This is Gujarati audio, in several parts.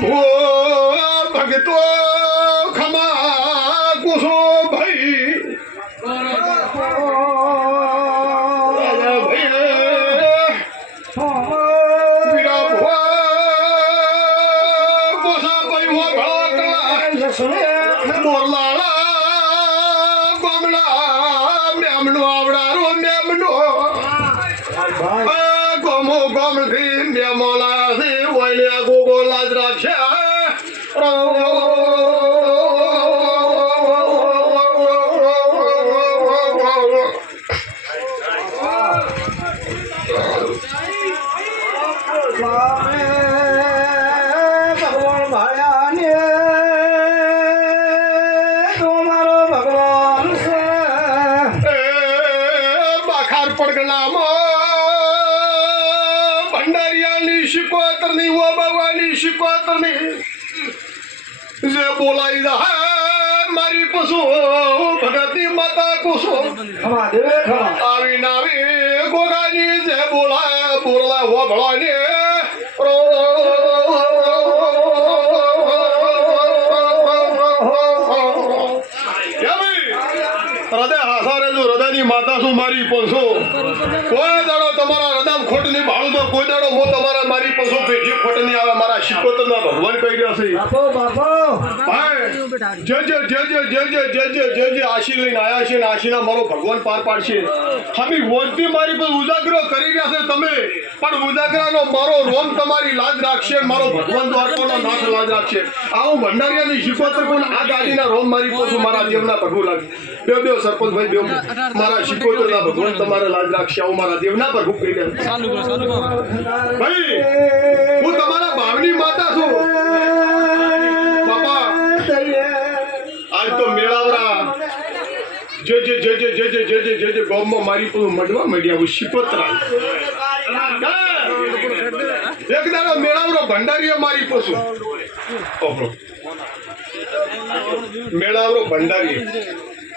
ભો ભગતો ખમા કુસો ભાઈ રાજા ભાઈ વીરા ભુવા કોસા ભાઈ હો ભળકલા મોરલાળા ગોમડા મેમનો આવડારો મેમનો ગોમો ગોમથી મેમોલા થી ઓયલા ગોગો લાજ રાખશે ભગવાન ભાયાને તો મારો ભગવાન છે બાખાર પડગલામાં ભંડારિયાની શિકોતરની ઓ બાવાની શિકોતરની જે બોલાઈ જાય મારી પશુ ભગતની માતા કુસો આવીને આવી ગોગાની જે બોલા હો ભળાને હૃદય હાસારે જો હૃદયની માતા શું મારી પંસો કોઈ દાડો તમારા હૃદય ખોટ નહીં ભાડું તો કોઈ દાડો હું તમારા મારી પંસો પેઢી ખોટ નહીં આવે મારા શિકોતરના ભગવાન કહી રહ્યા છે જે આશી લઈને આવ્યા છે ને આશીના મારો ભગવાન પાર પાડશે હમી વોનથી મારી પર ઉજાગરો કરી રહ્યા છે તમે પણ ઉજાગરાનો મારો રોમ તમારી લાજ રાખશે મારો ભગવાન દ્વારકાનો નાથ લાજ રાખશે આવું ભંડારિયાની શિકોતર પણ આ ગાડીના રોમ મારી પંસો મારા દેવના પ્રભુ લાગે બે સરપંચ ભાઈ બે મારા શિકોતરના ભગવાન તમારે લાજ રાખશે આવું મારા દેવના પ્રભુ કહી રહ્યા ભાઈ હું તમારા ભાવની માતા છું બાપા આજ તો મેળાવરા જે ગામમાં મારી પર મડવા મળ્યા હું શિકોતરા એક દાડો મેળાવરો ભંડારીએ મારી પશુ મેળાવરો ભંડારીએ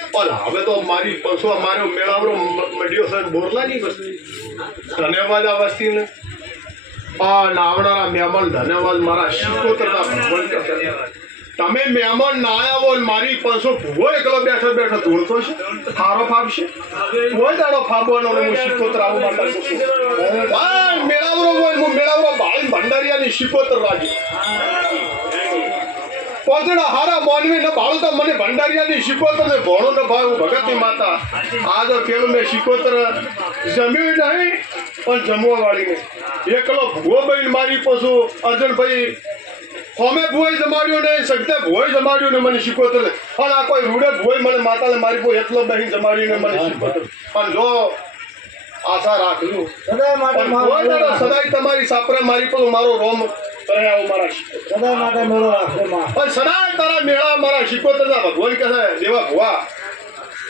પણ હવે તો મારી પશુ મારો મેળાવરો મડ્યો છે બોરલાની વસ્તી ધન્યવાદ આ વસ્તીને આવનારા મહેમાન ધન્યવાદ મારા શિકોતરના ભગવાન તમે મહેમાન ના આવ્યા હોય મારી પંસો ભૂવો એકલો બેઠો ધોળતો છે થારો ફાબશે કોઈ દાડો ફાબવાનો હું શિકોતર આવું માતા મેળાવરો હોય હું મેળાવરો ભાઈ ભંડારિયાની શિકોતર રાજી પોતડા હારા માનવી ને ભાડું તો મને ભંડારિયાની શિકોતર ને ભોણો ને ભાવ ભગતની માતા આ તો પેલું મેં શિકોતર જમ્યું નહીં પણ જમવા વાળી નહીં એકલો ભૂવો બહીને મારી પશુ અર્જુનભાઈ હોમે ભુવાઈ જમાડ્યો ને સગતે ભુવાઈ જમાડ્યું ને મને શિકોતર અને આ કોઈ રૂડે ભુવાઈ મને માતાને મારી કોઈ એટલો બહીન જમાડીને મને શિકોતર પણ જો આશા રાખજો સદાય તમારી સાપરે મારી પર મારો રોમ કરે આવો મારા સદાય માટે મેળો રાખજો પણ સદાય તારા મેળા મારા શિકોતરના ભગવાન કહે દેવા ભુવા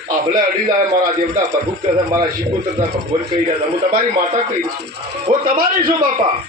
આભલે અડી જાય મારા દેવતા પ્રભુ કહે મારા શિકોતરના ભગવાન કહી રહ્યા હું તમારી માતા કહી છું હું તમારી છું બાપા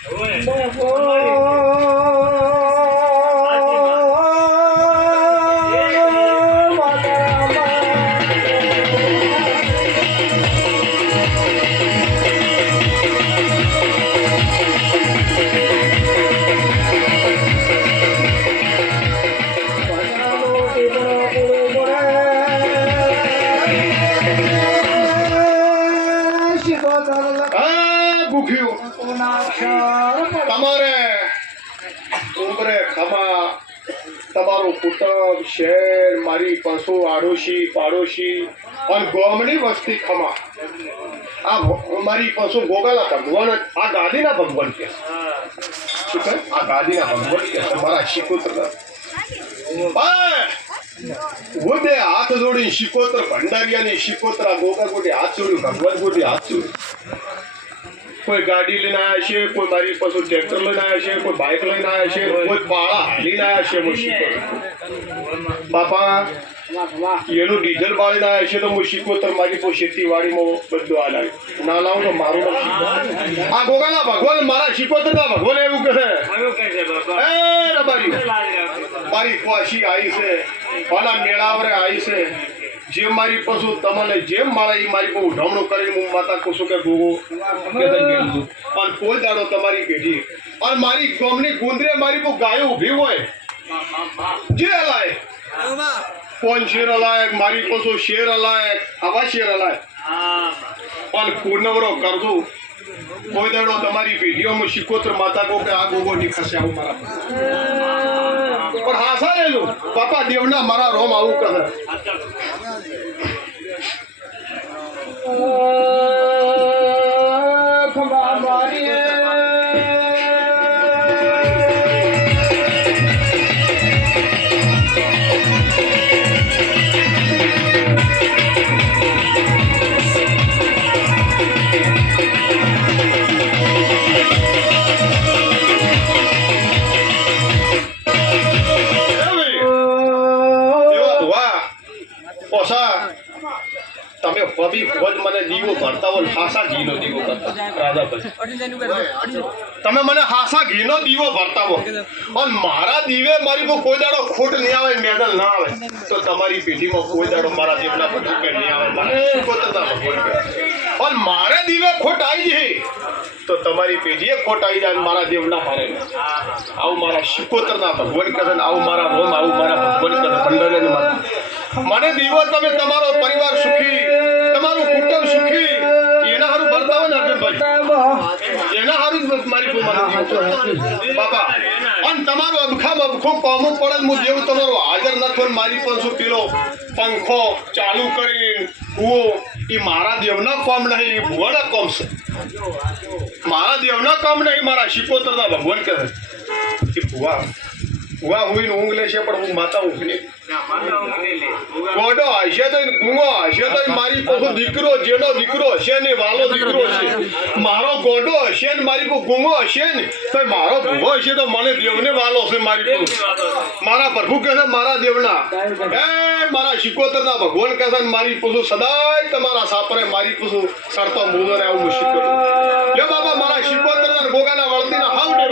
તમારે ઉમરે ખમા તમારું કુટુંબ શહેર મારી પશુ આડોશી પાડોશી અને ગોમની વસ્તી ખમા આ મારી પશુ ગોગાલા ભગવાન આ ગાદીના ભગવાન કે શું કહે આ ગાદીના ભગવાન કે મારા શિકોતર હું બે હાથ જોડી શિકોતર ભંડારિયાની શિકોતરા ગોગા ગોટી હાથ જોડ્યું ભગવાન ગોટી હાથ જોડ્યું કોઈ ગાડી લઈને આવ્યા છે કોઈ મારી પાછું ટ્રેક્ટર લઈને આવ્યા છે કોઈ બાઇક લઈને આવ્યા છે કોઈ પાળા હાલીને આવ્યા છે હું શિકોતર બાપા એનું ડીઝલ બાળીને આવ્યા છે તો હું શિકોતર મારી કોઈ ખેતીવાડીમાં બધું હાલાય ના લાવું તો મારું આ ગોગાના ભગવાન મારા શિકોતરના ભગવાન એવું કહે મારી પાછી આવી છે મારા મેળાવરે આવી છે જે મારી પશુ તમને જેમ મળે એ મારી કોઈ ઉઠામણું કરીને હું માતા કહું છું કે ગોગો પણ કોઈ દાડો તમારી પેઢી અને મારી ગોમની ગુંદરે મારી કોઈ ગાયો ઊભી હોય જે લાય 5 શેર લાયક મારી પાસે શેર લાયક આવા શેર લાયક અને કુનવરો કરજો કોઈ દાડો તમારી પેઢીઓમાં શિકોત્ર માતા કો કે આ ગોગો નીકળશે આવું મારા પણ હાસા લેલું બાપા દેવના મારા રોમ આવું કહે ખંભા મારી તમે હબી ભોજ મને દીવો ભરતા હોય હાસા ઘીનો દીવો કરતા રાજાભાઈ તમે મને હાસા ઘીનો દીવો ભરતા હો અને મારા દીવે મારી કોઈ દાડો ખોટ નહીં આવે મેડલ ના આવે તો તમારી પેઢીમાં કોઈ દાડો મારા દેવના બધું કે નહીં આવે મારા શિકોતરના ભગવાન અને મારે દીવે ખોટ આવી જાય તો તમારી પેઢીએ ખોટ આવી જાય મારા દેવના હારે આવું મારા શિકોતરના ભગવાન કહે આવું મારા રોમ આવું મારા ભગવાન કહે ભંડારીની માતા મને દીવો તમે તમારો પરિવાર સુખી તમારું કુટુંબ સુખી એના હારું ભરતા હોય ને અર્જુનભાઈ એના હારું જ મારી કોઈ મને બાપા અને તમારું અબખામ અબખો કોમું પડે હું જેવું તમારો હાજર ન થયો મારી પણ શું પેલો પંખો ચાલુ કરીને કૂવો એ મારા દેવના કામ નહીં એ ભુવાના કામ છે મારા દેવના કામ નહીં મારા શિકોતરના ભગવાન કહે કે ભુવા હુઈને ઊંઘ લેશે પણ હું માતા ઊંઘ નહીં ગોડો હશે તો ગુંગો હશે તો મારી પાસે દીકરો જેનો દીકરો હશે ને વાલો દીકરો છે મારો ગોડો હશે ને મારી પાસે ગુંગો હશે ને તો મારો ભૂવો હશે તો મને દેવને વાલો છે મારી પાસે મારા પ્રભુ કહે છે મારા દેવના એ મારા શિકોતરના ભગવાન કહે છે મારી પાસે સદાય તમારા સાપરે મારી પાસે સરતો મોદો ને આવું શિકોતર લે બાબા મારા શિકોતરના ગોગાના વળતીના હાવ